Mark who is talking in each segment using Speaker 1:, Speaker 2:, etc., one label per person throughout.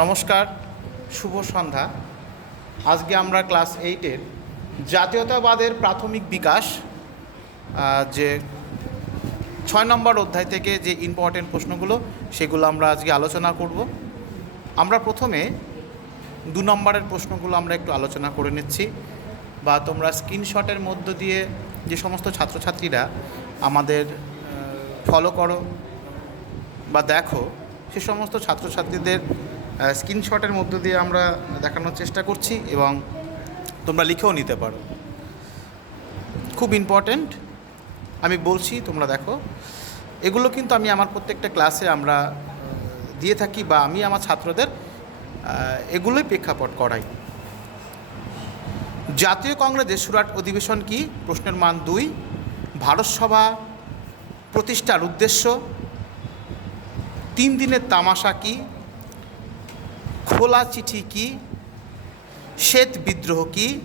Speaker 1: নমস্কার, শুভ সন্ধ্যা। আজকে আমরা ক্লাস এইটের জাতীয়তাবাদের প্রাথমিক বিকাশ যে ছয় নম্বর অধ্যায় থেকে যে ইম্পর্টেন্ট প্রশ্নগুলো, সেগুলো আমরা আজকে আলোচনা করব। আমরা প্রথমে দু নম্বরের প্রশ্নগুলো আমরা একটু আলোচনা করে নিচ্ছি বা তোমরা স্ক্রিনশটের মধ্য দিয়ে যে সমস্ত ছাত্রছাত্রীরা আমাদের ফলো করো বা দেখো, সে সমস্ত ছাত্রছাত্রীদের স্ক্রিনশটের মধ্য দিয়ে আমরা দেখানোর চেষ্টা করছি এবং তোমরা লিখেও নিতে পারো। খুব ইম্পর্ট্যান্ট আমি বলছি, তোমরা দেখো। এগুলো কিন্তু আমি আমার প্রত্যেকটা ক্লাসে আমরা দিয়ে থাকি বা আমি আমার ছাত্রদের এগুলোই প্রেক্ষাপট করাই। জাতীয় কংগ্রেসের সুরাট অধিবেশন কি? প্রশ্নের মান দুই। ভারত সভা প্রতিষ্ঠার উদ্দেশ্য। তিন দিনের তামাশা কি? খোলা চিঠি কি? শ্বেত বিদ্রোহ কি?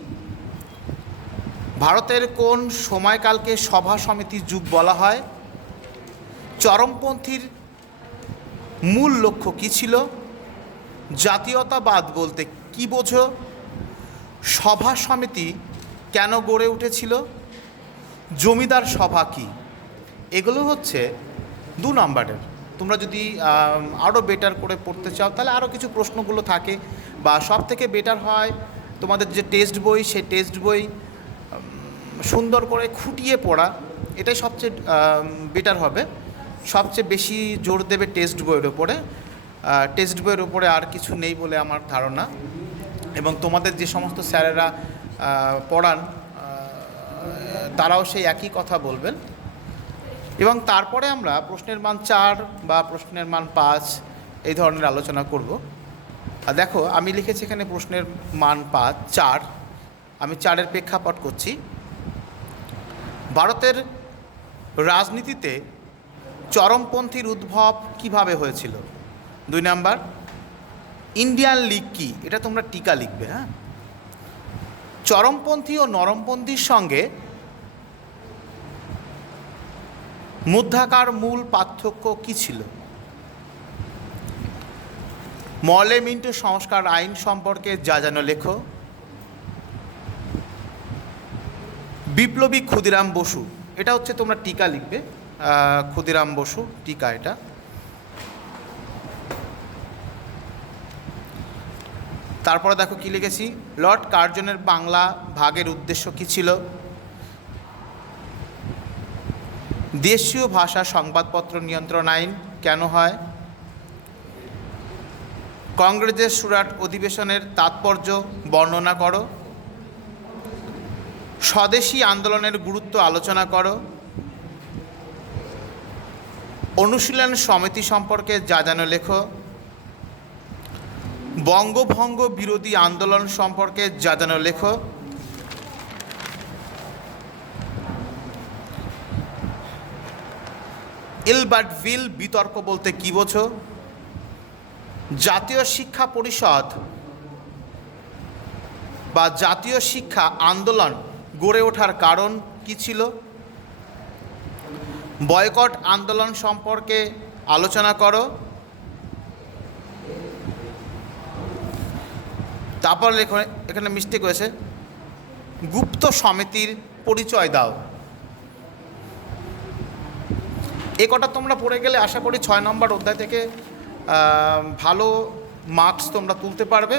Speaker 1: ভারতের কোন সময়কালকে সভা সমিতির যুগ বলা হয়? চরমপন্থীর মূল লক্ষ্য কী ছিল? জাতীয়তাবাদ বলতে কি বোঝো? সভা সমিতি কেন গড়ে উঠেছিল? জমিদার সভা কি? এগুলো হচ্ছে দু নম্বরের। তোমরা যদি আরও বেটার করে পড়তে চাও, তাহলে আরও কিছু প্রশ্নগুলো থাকে। বা সব থেকে বেটার হয় তোমাদের যে টেস্ট বই, সেই টেস্ট বই সুন্দর করে খুঁটিয়ে পড়া, এটাই সবচেয়ে বেটার হবে। সবচেয়ে বেশি জোর দেবে টেস্ট বইয়ের ওপরে টেস্ট বইয়ের ওপরে আর কিছু নেই বলে আমার ধারণা। এবং তোমাদের যে সমস্ত স্যারেরা পড়ান তারাও সেই একই কথা বলবেন। এবং তারপরে আমরা প্রশ্নের মান চার বা প্রশ্নের মান পাঁচ এই ধরনের আলোচনা করব। আর দেখো, আমি লিখেছি এখানে প্রশ্নের মান পাঁচ, চার। আমি চারের প্রেক্ষাপট করছি। ভারতের রাজনীতিতে চরমপন্থীর উদ্ভব কীভাবে হয়েছিল? দুই নাম্বার, ইন্ডিয়ান লিগ কি? এটা তোমরা টিকা লিখবে হ্যাঁ? চরমপন্থী ও নরমপন্থীর সঙ্গে মুদ্রাকার মূল পার্থক্য কী ছিল? মলে মিন্টু সংস্কার আইন সম্পর্কে যা যেন লেখো। বিপ্লবী ক্ষুদিরাম বসু, এটা হচ্ছে তোমরা টিকা লিখবে। ক্ষুদিরাম বসু, টিকা এটা। তারপরে দেখো কি লিখেছি, লর্ড কার্জনের বাংলা ভাগের উদ্দেশ্য কী ছিল? দেশীয় ভাষা সংবাদপত্র নিয়ন্ত্রণ আইন কেন হয়? কংগ্রেসের সুরাট অধিবেশনের তাৎপর্য বর্ণনা করো। স্বদেশী আন্দোলনের গুরুত্ব আলোচনা করো। অনুশীলন সমিতি সম্পর্কে যা যেন লেখো। বঙ্গভঙ্গ বিরোধী আন্দোলন সম্পর্কে যা যেন লেখো। ইলবার্টভিল বিতর্ক বলতে কী বোঝো? জাতীয় শিক্ষা পরিষদ বা জাতীয় শিক্ষা আন্দোলন গড়ে ওঠার কারণ কী ছিল? বয়কট আন্দোলন সম্পর্কে আলোচনা করো। তারপর এখানে মিস্টেক হয়েছে। গুপ্ত সমিতির পরিচয় দাও। এ কটা তোমরা পড়ে গেলে আশা করি ছয় নম্বর অধ্যায় থেকে ভালো মার্কস তোমরা তুলতে পারবে।